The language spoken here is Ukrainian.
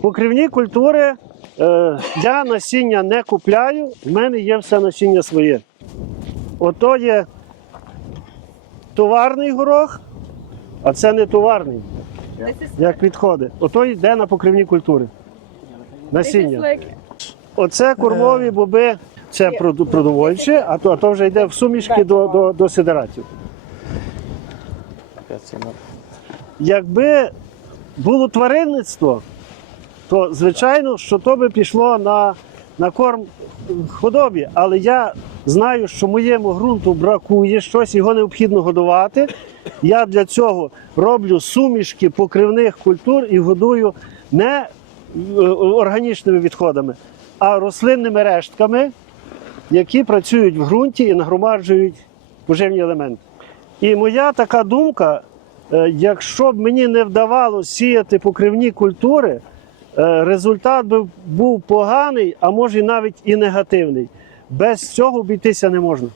Покривні культури е, я насіння не купляю, в мене є все насіння своє. Ото є товарний горох, а це не товарний, як відходить. Ото йде на покривні культури. Насіння. Оце кормові боби, це продовольче, а то, а то вже йде в сумішки до, до, до сидератів. Якби було тваринництво, то звичайно, що то би пішло на, на корм худобі. Але я знаю, що моєму ґрунту бракує щось, його необхідно годувати. Я для цього роблю сумішки покривних культур і годую не е, органічними відходами, а рослинними рештками, які працюють в ґрунті і нагромаджують поживні елементи. І моя така думка, е, якщо б мені не вдавалося сіяти покривні культури, результат би був поганий, а може навіть і негативний. Без цього обійтися не можна.